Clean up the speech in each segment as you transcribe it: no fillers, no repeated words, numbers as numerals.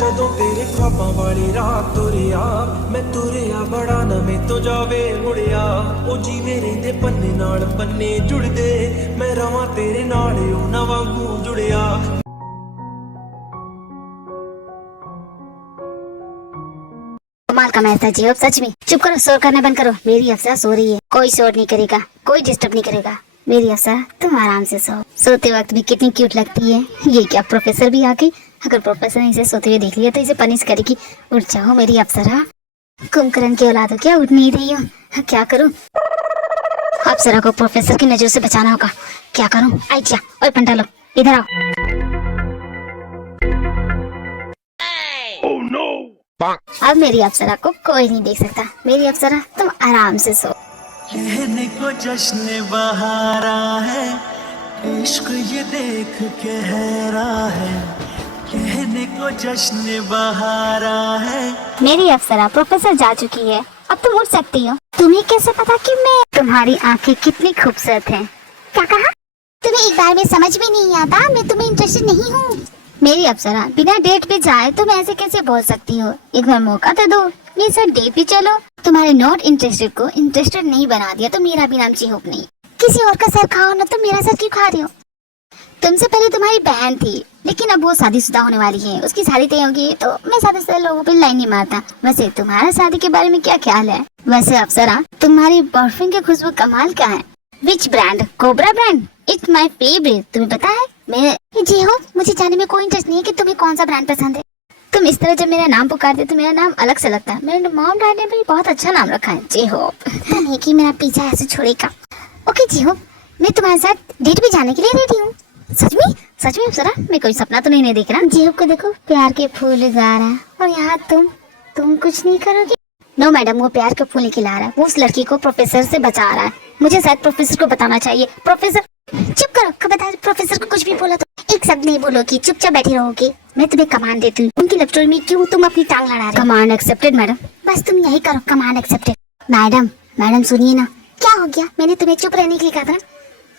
ਜਦੋਂ ਤੇਰੇ ख्वाबां वाली रात तुरिया मैं तुरिया बड़ा ना मैं तो जावे मुड़िया ओ जीवे रहिंदे पन्ने नाल पन्ने जुड़दे मैं रवां तेरे नाल ओ ना वांगू जुड़िया। कमाल का मैच था जी। अब सच में चुप करो, शोर करना बंद करो। मेरी अफसर सो रही है, कोई शोर नहीं करेगा, कोई डिस्टर्ब नहीं करेगा। मेरी अफसर तुम आराम से सो। सोते वक्त भी कितनी क्यूट लगती है। ये क्या प्रोफेसर भी आ गई? अगर प्रोफेसर ने इसे सोते हुए देख लिया तो इसे पनिश करेगी। उठ जाओ मेरी अफसरा। कुंभकर्ण की औलाद हो क्या, उठ नहीं रही हो? क्या करूं? अफसरा को प्रोफेसर की नजर से बचाना होगा। क्या करूं? आइडिया। और पंडा लो, इधर आओ। अब मेरी अप्सरा को कोई नहीं देख सकता। मेरी अप्सरा तुम आराम से सो। कहने को जश्न बहारा है, इश्क ये देख के हैरा है। कहने को जश्न बहारा है। मेरी अप्सरा प्रोफेसर जा चुकी है, अब तुम उठ सकती हो। तुम्हें कैसे पता कि मैं? तुम्हारी आंखें कितनी खूबसूरत हैं। क्या कहा? तुम्हें एक बार में समझ में नहीं आता, मैं तुम्हें इंटरेस्टेड नहीं हूँ। मेरी अप्सरा बिना डेट पे जाए तुम ऐसे कैसे बोल सकती हो? एक बार मौका तो दो। ये सर डेट पे चलो। तुम्हारे नॉट इंटरेस्टेड को इंटरेस्टेड नहीं बना दिया तो मेरा भी नाम चिहोक नहीं। किसी और का सर खाओ ना, तुम मेरा सर क्यों खा रही हो? तुमसे पहले तुम्हारी बहन थी, लेकिन अब वो शादीशुदा होने वाली है, उसकी शादी तय होगी तो मैं शादीशुदा लोगों पे लाइन नहीं मारता। वैसे तुम्हारा शादी के बारे में क्या ख्याल है? वैसे अप्सरा तुम्हारी परफ्यूम की खुशबू कमाल का है। Which brand? Cobra brand. It's my favourite. तुम्हें पता है मैं जी हो, मुझे जानने में कोई इंटरेस्ट नहीं है कि तुम्हें कौन सा ब्रांड पसंद है। तुम इस तरह जब मेरा नाम पुकारते तो मेरा नाम अलग से लगता है। मेरे मॉम डैड ने भी बहुत अच्छा नाम रखा है, जी हो। नहीं कि मेरा पीछा ऐसे छोड़ेगा। ओके जी हो, मैं तुम्हारे साथ डेट पे जाने के लिए रेडी हूँ। सच में? सच में अप्सरा? मैं कोई सपना तो नहीं देख रहा। जी हो को देखो, प्यार के फूल गा रहा है और यहाँ तुम कुछ नहीं करोगे? नो मैडम, वो प्यार के फूल नहीं खिला रहा है, वो उस लड़की को प्रोफेसर से बचा रहा है। मुझे शायद प्रोफेसर को बताना चाहिए। प्रोफेसर चुप करो। खबरदार प्रोफेसर को कुछ भी बोला तो एक शब्द नहीं बोलोगी, चुपचाप बैठी रहोगी। मैं तुम्हें कमांड देती हूँ। उनकी लव स्टोरी में क्यों तुम अपनी टांग लड़ा रहे हो? Command accepted madam. बस तुम यही करो, कमांड एक्सेप्टेड। मैडम सुनिए ना। क्या हो गया? मैंने तुम्हें चुप रहने के लिए कहा था ना।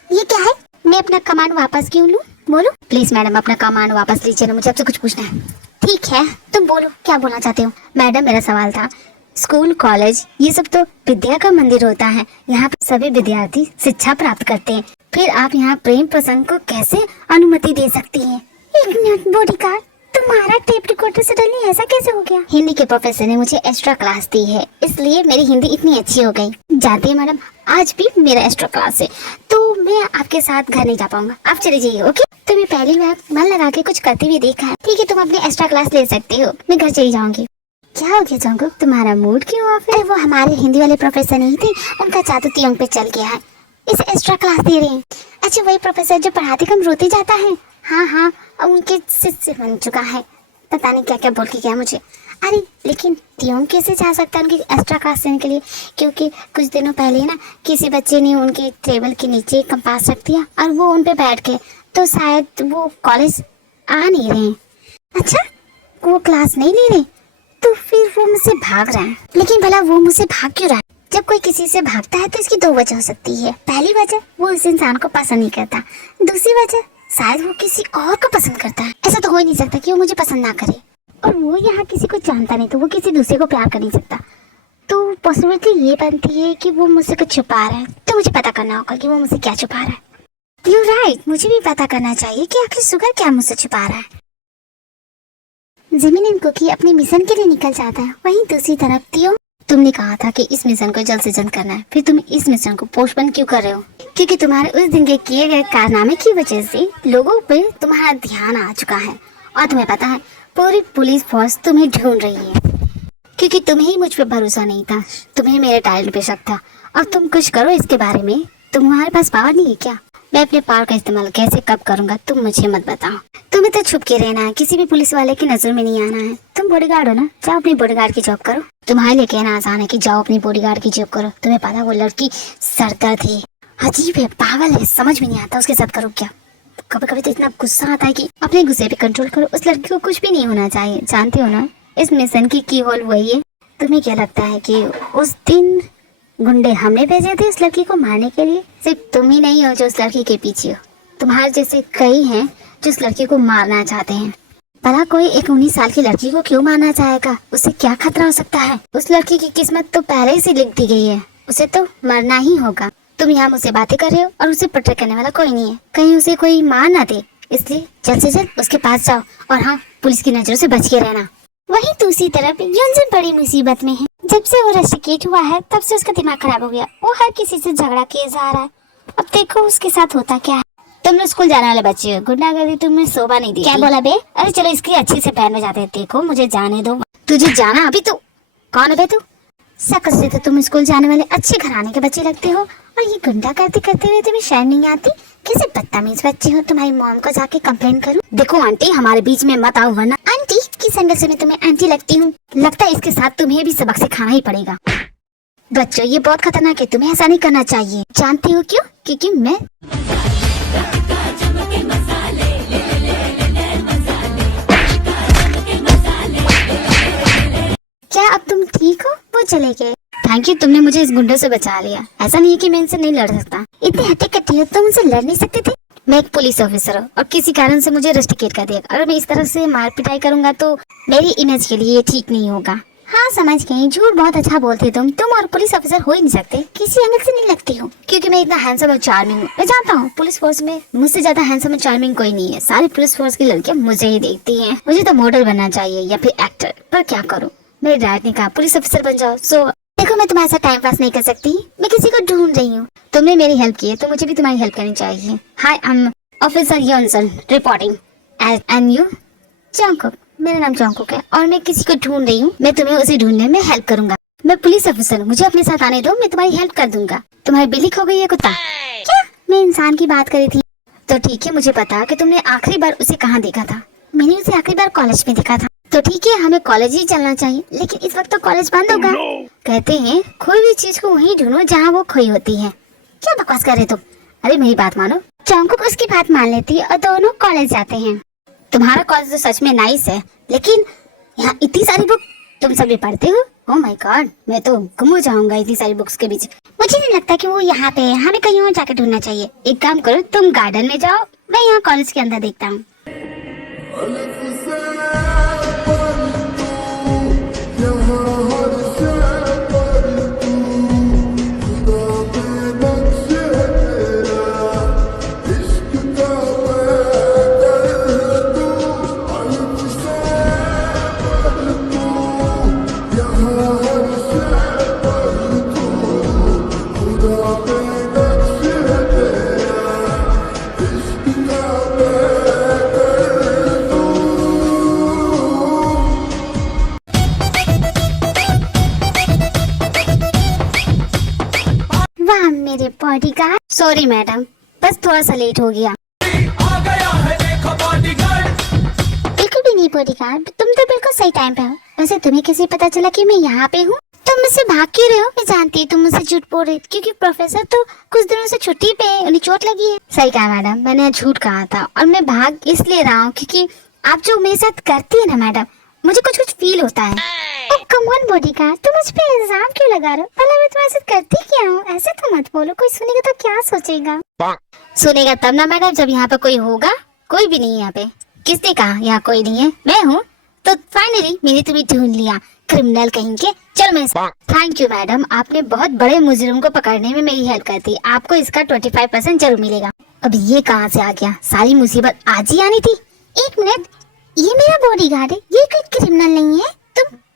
ये क्या है? मैं अपना कमांड वापस क्यों लूँ? बोलो प्लीज मैडम, अपना कमांड वापस लीजिए ना, मुझे आपसे कुछ पूछना है। ठीक है, तुम बोलो क्या बोलना चाहते हो? मैडम मेरा सवाल था, स्कूल कॉलेज ये सब तो विद्या का मंदिर होता है, यहाँ पे सभी विद्यार्थी शिक्षा प्राप्त करते हैं, फिर आप यहाँ प्रेम प्रसंग को कैसे अनुमति दे सकती हैं? एक मिनट बॉडीगार्ड, तुम्हारा टेप रिकॉर्डर सडनली ऐसा कैसे हो गया? हिंदी के प्रोफेसर ने मुझे एक्स्ट्रा क्लास दी है, इसलिए मेरी हिंदी इतनी अच्छी हो गई। जाती है मैडम, आज भी मेरा एक्स्ट्रा क्लास है तो मैं आपके साथ घर नहीं जा पाऊंगा, आप चले जाइए। ओके? तुम्हें पहली बार मन लगा के कुछ करते हुए देखा है। ठीक है, तुम अपने एक्स्ट्रा क्लास ले सकते हो, मैं घर चली जाऊंगी। क्या हो गया जंगुक, तुम्हारा मूड क्यों ऑफ है? वो हमारे हिंदी वाले प्रोफेसर नहीं थे, उनका जादू तियोंग पे चल गया है, इसे एक्स्ट्रा क्लास दे रहे हैं। अच्छा, वही प्रोफेसर जो पढ़ाते कम रोते जाता है? हाँ, अब उनके शिष्य बन चुका है। पता नहीं क्या क्या बोल के गया मुझे। अरे लेकिन तियोंग कैसे जा सकता है उनकी एक्स्ट्रा क्लास देने के लिए? क्योंकि कुछ दिनों पहले ना किसी बच्चे ने उनके टेबल के नीचे कंपास रख दिया और वो उन पे बैठ गए, तो शायद वो कॉलेज आ नहीं रहे। अच्छा, वो क्लास नहीं ले रहे तो फिर वो मुझसे भाग रहा है। लेकिन भला वो मुझसे भाग क्यों रहा है? जब कोई किसी से भागता है तो इसकी दो वजह हो सकती है। पहली वजह, वो उस इंसान को पसंद नहीं करता। दूसरी वजह, शायद वो किसी और को पसंद करता है। ऐसा तो हो ही नहीं सकता कि वो मुझे पसंद ना करे। और वो यहाँ किसी को जानता नहीं तो वो किसी दूसरे को प्यार कर नहीं सकता। तो पॉसिबिलिटी ये बनती है कि वो मुझसे कुछ छुपा रहा है। तो मुझे पता करना होगा कि वो मुझसे क्या छुपा रहा है। यू राइट, मुझे भी पता करना चाहिए कि आखिर सुगर क्या मुझसे छुपा रहा है। जिमिन एंड कुकी अपने मिशन के लिए निकल जाता है। वहीं दूसरी तरफ तियो, तुमने कहा था कि इस मिशन को जल्द से जल्द करना है, फिर तुम इस मिशन को पोस्टपोन क्यों कर रहे हो? क्योंकि तुम्हारे उस दिन के किए गए कारनामे की वजह से लोगों पे तुम्हारा ध्यान आ चुका है और तुम्हें पता है पूरी पुलिस फोर्स तुम्हें ढूंढ रही है। क्योंकि तुम्हें ही मुझ पर भरोसा नहीं था, तुम्हें मेरे टैलेंट पे शक था और तुम कुछ करो इसके बारे में। तुम्हारे पास पावर नहीं है क्या? मैं अपने पावर का इस्तेमाल कैसे कब करूंगा तुम मुझे मत बताओ। तुम्हें तो छुप के रहना है, किसी भी पुलिस वाले की नजर में नहीं आना है। तुम बॉडीगार्ड हो ना, जाओ अपनी बॉडीगार्ड की जॉब करो। तुम्हारे लिए कहना आसान है कि जाओ अपनी बॉडीगार्ड की जॉब करो। तुम्हें पता वो लड़की सरदर्द है, अजीब है, पागल है, समझ में नहीं आता उसके साथ करो क्या। कभी कभी तो इतना गुस्सा आता है कि अपने गुस्से पे कंट्रोल करो। उस लड़की को कुछ भी नहीं होना चाहिए, जानते हो ना इस मिशन की होल वही है। तुम्हें क्या लगता है कि उस दिन गुंडे हमने भेजे थे उस लड़की को मारने के लिए? सिर्फ तुम ही नहीं हो जो उस लड़की के पीछे हो, तुम्हारे जैसे कई हैं जो उस लड़की को मारना चाहते हैं। भला कोई एक 19 साल की लड़की को क्यों मारना चाहेगा? उसे क्या खतरा हो सकता है? उस लड़की की किस्मत तो पहले ही से लिख दी गई है, उसे तो मरना ही होगा। तुम यहाँ मुझसे बातें कर रहे हो और उसे प्रोटेक्ट करने वाला कोई नहीं है, कहीं उसे कोई मार ना दे, इसलिए जल्द से जल्द उसके पास जाओ और हाँ, पुलिस की नजरों से बच के रहना। वहीं दूसरी तरफ युनसन बड़ी मुसीबत में है। जब से वो रस्टिकेट हुआ है तब से उसका दिमाग खराब हो गया। वो हर किसी से झगड़ा किए जा रहा है। अब देखो उसके साथ होता क्या है। तुम लोग स्कूल जाने वाले बच्चे हो, गुंडागर्दी तुमने शोभा नहीं दी। क्या बोला बे? अरे चलो इसकी अच्छी से बहन में जाते हैं। देखो मुझे जाने दो। तुझे जाना अभी? तू कौन है बे? तू शक्ल से तो तुम स्कूल जाने वाले अच्छे घराने के बच्चे लगते हो और ये गुंडागर्दी करते हुए तुम्हें शर्म नहीं आती? कैसे बदतमीज बच्चे हो। तुम्हारी मॉम को जाके कंप्लेन करूं? देखो आंटी, हमारे बीच में मत आओ वरना। आंटी किस एंगल से मैं तुम्हें आंटी लगती हूँ? लगता है इसके साथ तुम्हें भी सबक सिखाना ही पड़ेगा। बच्चों ये बहुत खतरनाक है, तुम्हें ऐसा नहीं करना चाहिए। जानती हो क्यों? क्योंकि मैं क्या अब तुम ठीक हो? वो चले गए। थैंक यू, तुमने मुझे इस गुंडे से बचा लिया। ऐसा नहीं है कि मैं इनसे नहीं लड़ सकता। इतने हट्टे कट्टे हो तुम उनसे लड़ नहीं सकते थे? मैं एक पुलिस ऑफिसर हूँ और किसी कारण से मुझे रस्टिकेट कर दिया। अगर मैं इस तरह से मार पिटाई करूंगा तो मेरी इमेज के लिए ये ठीक नहीं होगा। हाँ समझ गई, झूठ बहुत अच्छा बोलती तुम और पुलिस ऑफिसर हो ही नहीं सकते। किसी एंगल से नहीं लगती हो क्योंकि मैं इतना हैंडसम और चार्मिंग हूँ। मैं जानता हूँ पुलिस फोर्स में मुझसे ज्यादा हैंडसम और चार्मिंग कोई नहीं है। सारी पुलिस फोर्स की लड़कियां मुझे ही देखती हैं। मुझे तो मॉडल बनना चाहिए या फिर एक्टर, पर क्या करूँ, मेरे डैड ने कहा पुलिस ऑफिसर बन जाओ। सो देखो मैं तुम्हारे साथ टाइम पास नहीं कर सकती, मैं किसी को ढूंढ रही हूँ। तुमने मेरी हेल्प की है तो मुझे भी तुम्हारी हेल्प करनी चाहिए। Hi I am officer Yoonsun reporting and you? Jungkook, मेरा नाम जॉन्गकुक है और मैं किसी को ढूंढ रही हूँ। मैं तुम्हें उसे ढूंढने में हेल्प करूंगा। मैं पुलिस ऑफिसर हूँ, मुझे अपने साथ आने दो, मैं तुम्हारी हेल्प कर दूंगा। तुम्हारी बिल्ली खो गई है कुत्ता? क्या? मैं इंसान की बात करी थी। तो ठीक है, मुझे पता कि तुमने आखिरी बार उसे कहाँ देखा था। मैंने उसे आखिरी बार कॉलेज में देखा था। तो ठीक है, हमें कॉलेज ही चलना चाहिए, लेकिन इस वक्त तो कॉलेज बंद होगा। कहते हैं कोई भी चीज को वहीं ढूंढो जहाँ वो खोई होती है। क्या बकवास कर रहे तुम? अरे मेरी बात मानो। जॉन्गकुक उसकी बात मान लेती है और दोनों कॉलेज जाते हैं। तुम्हारा कॉलेज तो सच में नाइस है, लेकिन यहाँ इतनी सारी बुक तुम सभी पढ़ते हो? ओह माय गॉड, मैं तो गुम हो जाऊंगा इतनी सारी बुक्स के बीच। मुझे नहीं लगता कि वो यहाँ पे है, हमें कहीं और जाके ढूंढना चाहिए। एक काम करो, तुम गार्डन में जाओ, मैं यहाँ कॉलेज के अंदर देखता हूँ। वाह मेरे बॉडीगार्ड। सॉरी मैडम, बस थोड़ा सा लेट हो गया। आ गया है देखो बॉडीगार्ड। बिल्कुल भी नहीं बॉडीगार्ड, तुम तो बिल्कुल सही टाइम पे हो। वैसे तुम्हें कैसे पता चला कि मैं यहाँ पे हूँ? तुम मुझसे भाग क्यों रहे हो? मैं जानती हूँ तुम मुझसे झूठ बोल रहे थे क्योंकि प्रोफेसर तो कुछ दिनों से छुट्टी पे है, उन्हें चोट लगी है। सही कहा मैडम, मैंने झूठ कहा था और मैं भाग इसलिए रहा हूँ क्योंकि आप जो मेरे साथ करती है ना मैडम, मुझे कुछ कुछ फील होता है। कम ऑन बॉडीगार्ड, तुम मुझ पे इल्जाम क्यों लगा रहे हो? भला मैं तुम्हारे साथ करती क्या हूँ? ऐसे तो मत बोलो, कोई सुनेगा तो क्या सोचेगा? सुनेगा तब ना मैडम जब यहाँ पे कोई होगा। कोई भी नहीं है यहाँ पे। किसने कहा यहाँ कोई नहीं है? मैं हूँ। तो फाइनली मैंने तुम्हें ढूंढ लिया, क्रिमिनल कहेंगे। चल मैं थैंक यू मैडम, आपने बहुत बड़े मुजरिम को पकड़ने में मेरी हेल्प कर दी। आपको इसका 25% जरूर मिलेगा। अब ये कहाँ से आ गया? सारी मुसीबत आज ही आनी थी। एक मिनट, ये मेरा बॉडीगार्ड है, ये कोई क्रिमिनल नहीं है।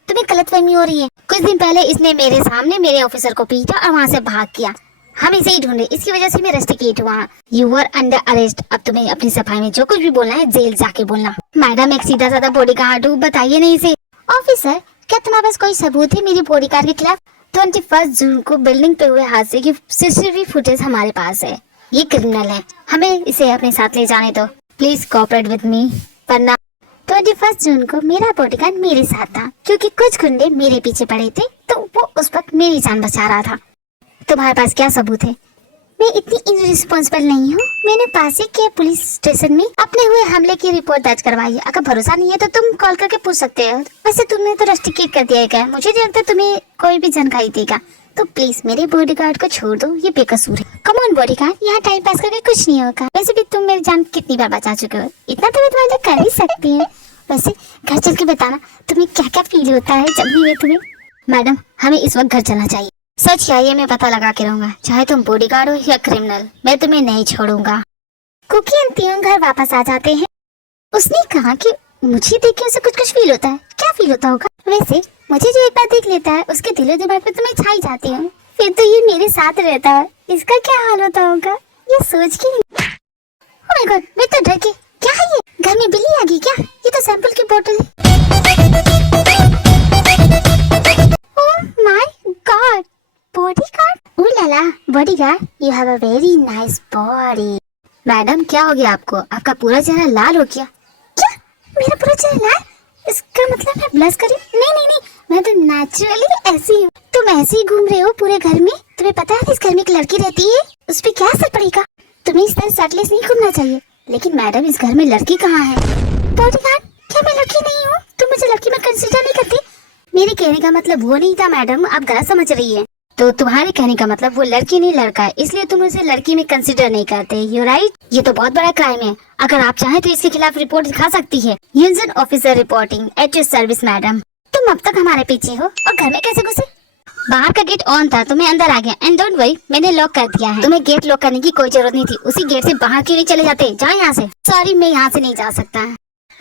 तुम्हें गलतफहमी हो रही है। कुछ दिन पहले इसने मेरे सामने मेरे ऑफिसर को पीटा और वहाँ से भाग किया। हम इसे ही ढूंढे, इसकी वजह से मैं रस्टिकेट हुआ। You are under arrest. अब तुम्हें अपनी सफाई में जो कुछ भी बोलना है जेल जाके बोलना। मैडम एक सीधा साधा बॉडीगार्ड हूँ, बताइए नहीं इसे। ऑफिसर क्या तुम्हारे पास कोई सबूत है मेरी बॉडीगार्ड के खिलाफ? 21 जून को बिल्डिंग पे हुए हादसे की CCTV फुटेज हमारे पास है। ये क्रिमिनल है, हमें इसे अपने साथ ले जाने दो। प्लीज कोऑपरेट विद मी, वरना 21 जून को मेरा बॉडीगार्ड मेरे साथ था क्योंकि कुछ गुंडे मेरे पीछे पड़े थे, तो वो उस वक्त मेरी जान बचा रहा था। तुम्हारे पास क्या सबूत है? मैं इतनी इररिस्पॉन्सिबल नहीं हूँ। मैंने पासी के पुलिस स्टेशन में अपने हुए हमले की रिपोर्ट दर्ज करवाई है। अगर भरोसा नहीं है तो तुम कॉल करके पूछ सकते हो। वैसे तुमने तो रस्टिकेट कर दिया है, मुझे नहीं लगता तुम्हें कोई भी जानकारी देगा। तो प्लीज मेरे बॉडीगार्ड को छोड़ दो, ये बेकसूर है। कम ऑन बॉडीगार्ड, यहाँ टाइम पास करके कुछ नहीं होगा। वैसे भी तुम मेरी जान कितनी बार बचा चुके हो, इतना तो मैं तुम्हारे लिए कर ही सकती है। वैसे घर चल के बताना तुम्हें क्या क्या फील होता है जब भी मैं तुम्हें। मैडम हमें इस वक्त घर चलना चाहिए। सच क्या ये मैं पता लगा के रहूंगा, चाहे तुम बॉडीगार्ड हो या क्रिमिनल, मैं तुम्हें नहीं छोड़ूंगा। कुकी एंड तियोंग घर वापस आ जाते हैं। उसने कहा कि मुझे देख के उसे कुछ कुछ फील होता है। क्या फील होता होगा? वैसे मुझे जो एक बार देख लेता है उसके दिलो दिमाग पे तो मैं छाई जाती हूँ, फिर तो ये मेरे साथ रहता है, इसका क्या हाल होता होगा ये सोच के। ओह माय गॉड, मैं तो डर गई। क्या है ये? घर में बिल्ली आ गई क्या? ये तो सैंपल की बोतल है। Oh my God, bodyguard. Oh Lala bodyguard, you have a very nice body. Madam क्या हो गया आपको? आपका पूरा चेहरा लाल हो गया। क्या मेरा पूरा चेहरा लाल? इसका मतलब मैं ब्लश करी? नहीं नहीं नहीं, मैं तो नेचुरली ऐसी हूँ। तुम ऐसे ही घूम रहे हो पूरे घर में? तुम्हें पता है इस घर में एक लड़की रहती है, उस पर क्या असर पड़ेगा? तुम्हें इस तरह शर्टलेस नहीं घूमना चाहिए। लेकिन मैडम इस घर में लड़की कहाँ है? बॉडीगार्ड क्या मैं लड़की नहीं हूँ? तुम मुझे लड़की में कंसीडर नहीं करती? मेरे कहने का मतलब वो नहीं था मैडम, आप गलत समझ रही है। तो तुम्हारे कहने का मतलब वो लड़की नहीं लड़का है, इसलिए तुम उसे लड़की में कंसीडर नहीं करते। You right. ये तो बहुत बड़ा क्राइम है। अगर आप चाहें तो इसके खिलाफ रिपोर्ट दिखा सकती है। Yujin officer reporting at your service madam. तुम अब तक हमारे पीछे हो और घर में कैसे घुसे? बाहर का गेट ऑन था तो मैं अंदर आ गया। एंड डोंट वरी, मैंने लॉक कर दिया है। तुम्हें गेट लॉक करने की कोई जरूरत नहीं थी। उसी गेट से बाहर क्यों नहीं चले जाते? जाओ यहाँ से। सॉरी, मैं यहाँ से नहीं जा सकता।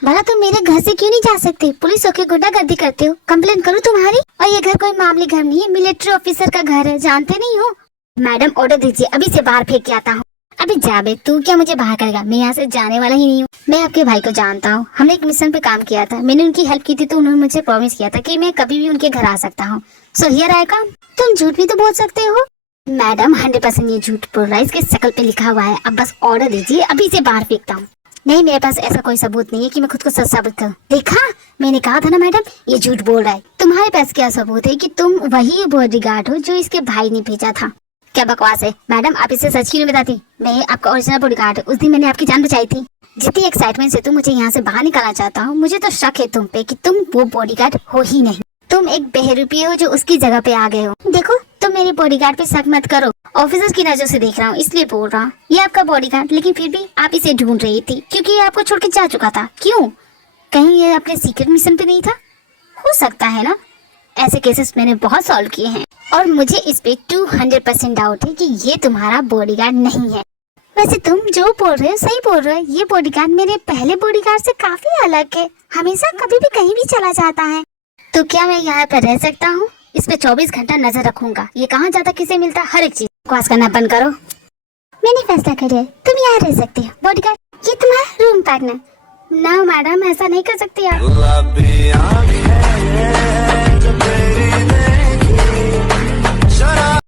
भला तुम मेरे घर से क्यों नहीं जा सकते? पुलिस होके गुंडागर्दी करते हो, कंप्लेन करूँ तुम्हारी? और ये घर कोई मामूली घर नहीं है, मिलिट्री ऑफिसर का घर है, जानते नहीं हो? मैडम ऑर्डर दीजिए, अभी से बाहर फेंक के आता हूँ। अबे जाबे, तू क्या मुझे बाहर करेगा? मैं यहाँ से जाने वाला ही नहीं हूँ। मैं आपके भाई को जानता हूँ, हमने एक मिशन पे काम किया था, मैंने उनकी हेल्प की थी तो उन्होंने मुझे प्रॉमिस किया था कि मैं कभी भी उनके घर आ सकता हूँ। सो हियर आई कम। तुम झूठ भी तो बोल सकते हो। मैडम 100% ये झूठ बोल रहा है, इसके शकल पे लिखा हुआ है। अब बस ऑर्डर दीजिए, अभी से बाहर फेंकता हूँ। नहीं, मेरे पास ऐसा कोई सबूत नहीं है कि मैं खुद को सच साबित करूं। देखा, मैंने कहा था ना मैडम, ये झूठ बोल रहा है। तुम्हारे पास क्या सबूत है कि तुम वही बॉडीगार्ड हो जो इसके भाई ने भेजा था? क्या बकवास है मैडम, आप इसे सच क्यों नहीं बताती? मैं आपका ओरिजिनल बॉडीगार्ड हूं। उस दिन मैंने आपकी जान बचाई थी। जितनी एक्साइटमेंट से तुम मुझे यहाँ से बाहर निकालना चाहता हूँ, मुझे तो शक है तुम पे कि तुम वो बॉडीगार्ड हो ही नहीं। तुम एक बहरूपी हो जो उसकी जगह पे आ गए हो। देखो, तुम मेरे बॉडीगार्ड पे शक मत करो। ऑफिसर की नजर से देख रहा हूँ इसलिए बोल रहा हूँ। ये आपका बॉडीगार्ड, लेकिन फिर भी आप इसे ढूंढ रही थी क्योंकि ये आपको छोड़ के जा चुका था। क्यों? कहीं ये अपने सीक्रेट मिशन पे नहीं था? हो सकता है ना, ऐसे केसेस मैंने बहुत सॉल्व किए हैं और मुझे इस पे 200% डाउट है कि ये तुम्हारा बॉडीगार्ड नहीं है। वैसे तुम जो बोल रहे हो सही बोल रहे हो। ये बॉडीगार्ड मेरे पहले बॉडीगार्ड से काफी अलग है, हमेशा कभी भी कहीं भी चला जाता है। तो क्या मैं यहाँ पर रह सकता हूँ? इस पे 24 घंटा नजर रखूंगा। ये कहाँ जाता किसे मिलता, हर एक चीज बकवास करना बंद करो। मैंने फैसला कर लिया, तुम यहाँ रह सकते हो। बॉडीगार्ड ये तुम्हारा रूम पार्टनर। ना मैडम, ऐसा नहीं कर सकती आप।